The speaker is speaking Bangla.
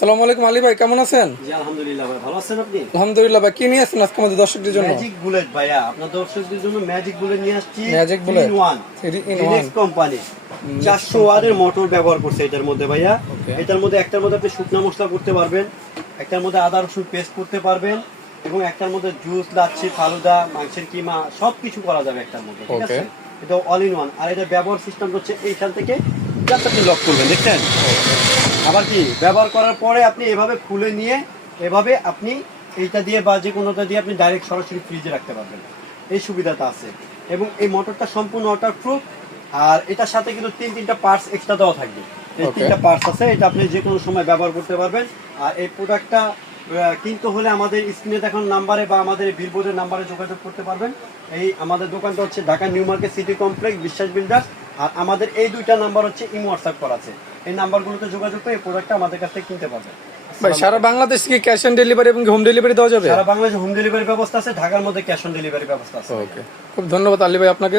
আসসালামু আলাইকুম আলী ভাই, কেমন আছেন? জি আলহামদুলিল্লাহ ভাই, ভালো আছেন আপনি? আলহামদুলিল্লাহ ভাই। কি নিয়ে আসছেন আজকে আমাদের দর্শকদের জন্য? ম্যাজিক বুলেট ভাইয়া, আপনার দর্শকদের জন্য ম্যাজিক বুলেট নিয়ে আসছি। ম্যাজিক বুলেট 3-in-1 কোম্পানি 400 ওয়াটের মোটর ব্যবহার করছে এটার মধ্যে ভাইয়া। এটার মধ্যে একটার মধ্যে আপনি শুকনো মশলা করতে পারবেন, একটার মধ্যে আদা রসুন পেস্ট করতে পারবেন, এবং একটার মধ্যে জুস, লাচ্ছি, ফালুদা, মাংসের কিমা সবকিছু করা যাবে একটার মধ্যে, ঠিক আছে? এটা অল ইন ওয়ান। আর এটা ব্যবহার সিস্টেম হচ্ছে এইখান থেকে জাস্ট আপনি লক করবেন, দেখছেন? আবার কি ব্যবহার করার পরে আপনি এভাবে খুলে নিয়ে এভাবে আপনি এইটা দিয়ে বা যে কোনোটা দিয়ে আপনি ডাইরেক্ট সরাসরি ফ্রিজে রাখতে পারবেন, এই সুবিধাটা আছে। এবং এই মোটরটা সম্পূর্ণ ওয়াটারপ্রুফ। আর এটার সাথে কিন্তু তিনটা পার্টস এক্সট্রা দেওয়া থাকবে। এই তিনটা পার্টস আছে, এটা আপনি যে কোনো সময় ব্যবহার করতে পারবেন। আর এই প্রোডাক্টটা কিনতে হলে আমাদের স্ক্রিনে দেখানো নাম্বারে বা আমাদের বিলবোর্ডের নাম্বারে যোগাযোগ করতে পারবেন। এই আমাদের দোকানটা হচ্ছে Dhaka new market city complex, বিশ্বাস বিল্ডার্স। আর আমাদের এই দুইটা নাম্বার হচ্ছে ইমো হোয়াটসঅ্যাপ করা আছে, এই নাম্বারগুলোতে যোগাযোগ করে এই প্রোডাক্টটা আমাদের কাছ থেকে কিনতে পারবেন। ভাই সারা বাংলাদেশ কি ক্যাশ অন ডেলিভারি এবং হোম ডেলিভারি দেওয়া যাবে? সারা বাংলাদেশে হোম ডেলিভারি ব্যবস্থা আছে, ঢাকার মধ্যে ক্যাশ অন ডেলিভারি ব্যবস্থা আছে। ওকে, খুব ধন্যবাদ আলী ভাই আপনাকে।